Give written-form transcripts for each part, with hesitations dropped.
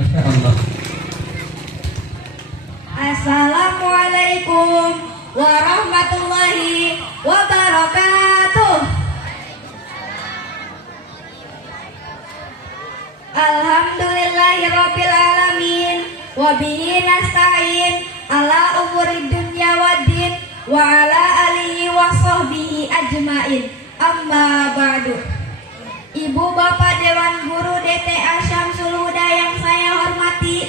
Masya Allah. Assalamualaikum warahmatullahi wabarakatuh. Alhamdulillahirabbil alamin wa bihi nasta'in ala umurid dunya waddin wa ala alihi wa sahbihi ajmain. Amma ba'du. Ibu bapak Dewan Guru DTA Syamsul Huda yang saya hormati,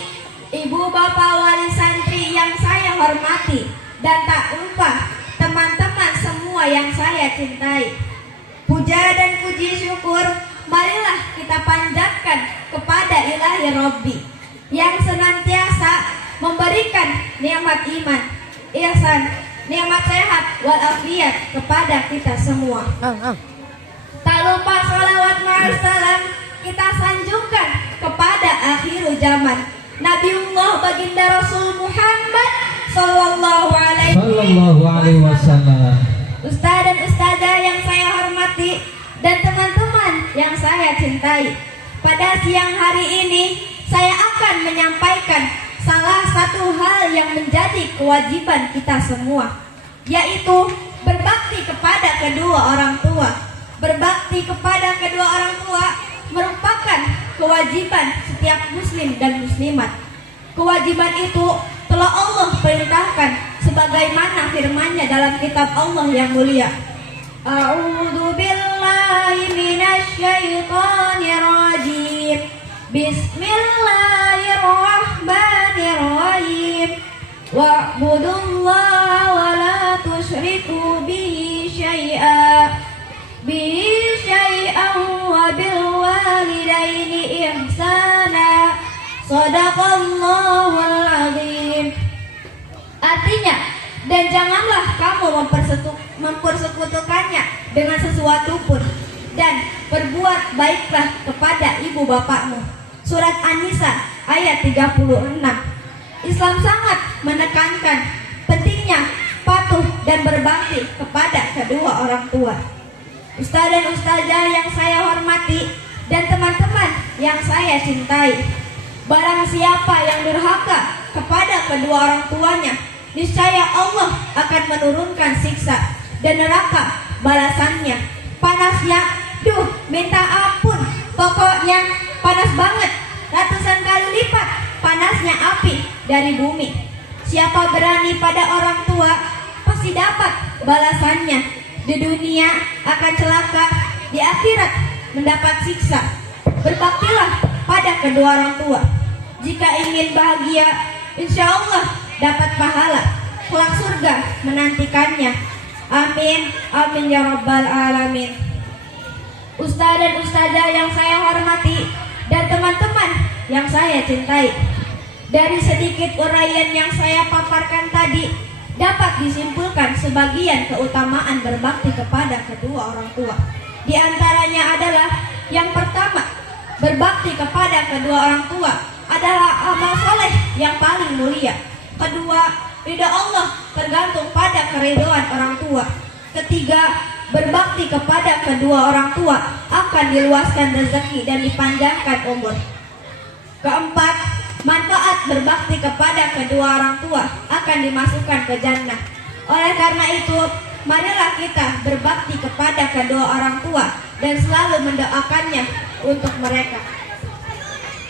ibu bapak wali santri yang saya hormati, dan tak lupa teman-teman semua yang saya cintai. Puja dan puji syukur marilah kita panjatkan kepada Ilahi Rabbi yang senantiasa memberikan nikmat iman, ihsan, nikmat sehat walafiat kepada kita semua. Tak lupa salawat ma'asalam kita sanjungkan kepada akhirul zaman Nabiullah baginda Rasul Muhammad sallallahu alaihi wasallam. Ustaz dan ustazah yang saya hormati dan teman-teman yang saya cintai, pada siang hari ini saya akan menyampaikan salah satu hal yang menjadi kewajiban kita semua, yaitu berbakti kepada kedua orang tua. Berbakti kepada kedua orang tua merupakan kewajiban setiap muslim dan muslimat. Kewajiban itu telah Allah perintahkan sebagaimana firman-Nya dalam kitab Allah yang mulia. A'udzu billahi minasy syaithanir rajim. Bismillahirrahmanirrahim. Wa'budullaha wa la tusyriku bihi syai'a. Wa bil walidaini ihsana. Shadaqallahul azim. Artinya, dan janganlah kamu mempersekutukannya dengan sesuatu pun, dan berbuat baiklah kepada ibu bapakmu. Surat An-Nisa ayat 36. Islam sangat menekankan pentingnya patuh dan berbakti kepada kedua orang tua. Ustaz dan ustazah yang saya hormati dan teman-teman yang saya cintai, barang siapa yang durhaka kepada kedua orang tuanya, niscaya Allah akan menurunkan siksa dan neraka balasannya. Panasnya, minta ampun, pokoknya panas banget, ratusan kali lipat panasnya api dari bumi. Siapa berani pada orang tua pasti dapat balasannya. Di dunia akan celaka, di akhirat mendapat siksa. Berbaktilah pada kedua orang tua. Jika ingin bahagia, insya Allah dapat pahala, kelak surga menantikannya. Amin, amin ya rabbal alamin. Ustaz dan ustazah yang saya hormati dan teman-teman yang saya cintai, dari sedikit uraian yang saya paparkan tadi dapat disimpulkan sebagian keutamaan berbakti kepada kedua orang tua. Di antaranya adalah yang pertama, berbakti kepada kedua orang tua adalah amal soleh yang paling mulia. Kedua, ridha Allah tergantung pada keridhaan orang tua. Ketiga, berbakti kepada kedua orang tua akan diluaskan rezeki dan dipanjangkan umur. Keempat, manfaat berbakti kepada kedua orang tua akan dimasukkan ke jannah. Oleh karena itu, marilah kita berbakti kepada kedua orang tua dan selalu mendoakannya untuk mereka.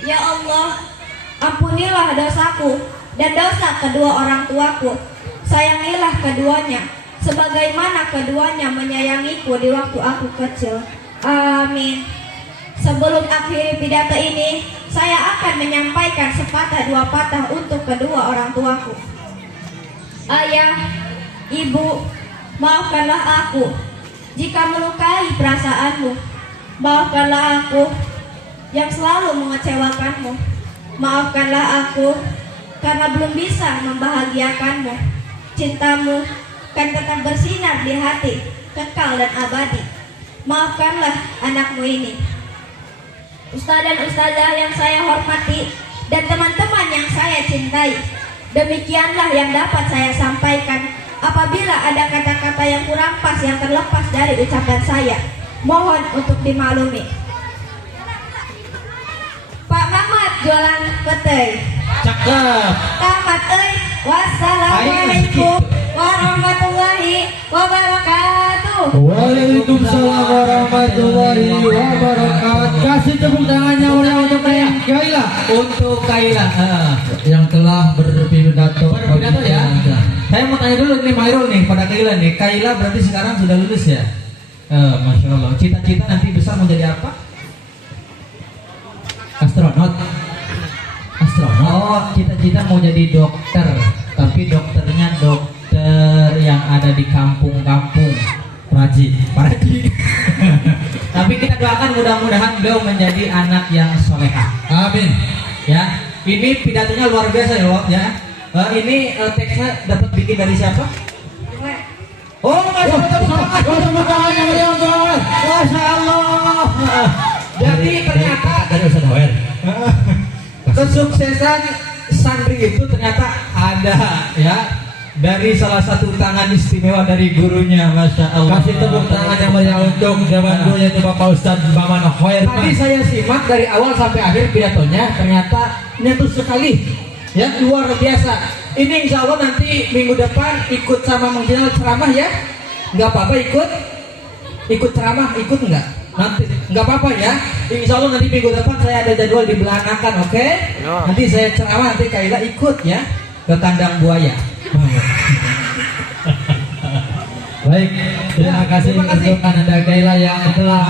Ya Allah, ampunilah dosaku dan dosa kedua orang tuaku. Sayangilah keduanya sebagaimana keduanya menyayangiku di waktu aku kecil. Amin. Sebelum akhiri pidato ini, saya akan menyampaikan sepatah dua patah untuk kedua orang tuaku. Ayah, ibu, maafkanlah aku jika melukai perasaanmu. Maafkanlah aku yang selalu mengecewakanmu. Maafkanlah aku karena belum bisa membahagiakanmu. Cintamu kan tetap bersinar di hati, kekal dan abadi. Maafkanlah anakmu ini. Ustaz dan ustazah yang saya hormati dan teman-teman yang saya cintai, demikianlah yang dapat saya sampaikan. Apabila ada kata-kata yang kurang pas yang terlepas dari ucapan saya, mohon untuk dimaklumi. Pak Mamat, jualan petei. Cakep. Tamat euy. Wassalamualaikum warahmatullahi wabarakatuh. Waalaikumsalam warahmatullahi wabarakatuh. Kasih tepuk tangannya untuk Kaila. Untuk Kaila Yang telah berpidato. berpidato ya. Saya mau tanya dulu nih Mairul nih pada Kaila nih. Kaila berarti sekarang sudah lulus ya? Masya Allah. Cita-cita nanti besar mau jadi apa? Astronot. Oh, cita-cita mau jadi dokter, tapi dokternya dokter yang ada di kampung-kampung. Paraji. Tapi kita doakan mudah-mudahan beliau menjadi anak yang solehah. Amin. Ya, ini pidatonya luar biasa ya, Wak, ya. Ini teksnya dapat bikin dari siapa? Oh, Masya Allah. Jadi ternyata Dari Ustaz Hoer. kesuksesan santri itu ternyata ada ya dari salah satu tangan istimewa dari gurunya, Masya Allah. Kasih tepuk tangan yang meriah untuk zaman dulu yaitu Bapak Ustadz Maman Hoer. Tadi saya simak dari awal sampai akhir pidatonya, ternyata nyentuh sekali, ya luar biasa. Ini insya Allah nanti minggu depan ikut sama Mang Jinal ceramah ya, nggak apa-apa ikut ceramah, ikut nggak? Nanti nggak apa-apa ya. Insya Allah nanti minggu depan saya ada jadwal di Belanakan, oke? Nanti saya ceramah, nanti Kaila ikut ya ke kandang buaya. Baik, terima kasih Terima kasih. untuk Anda Kaila yang telah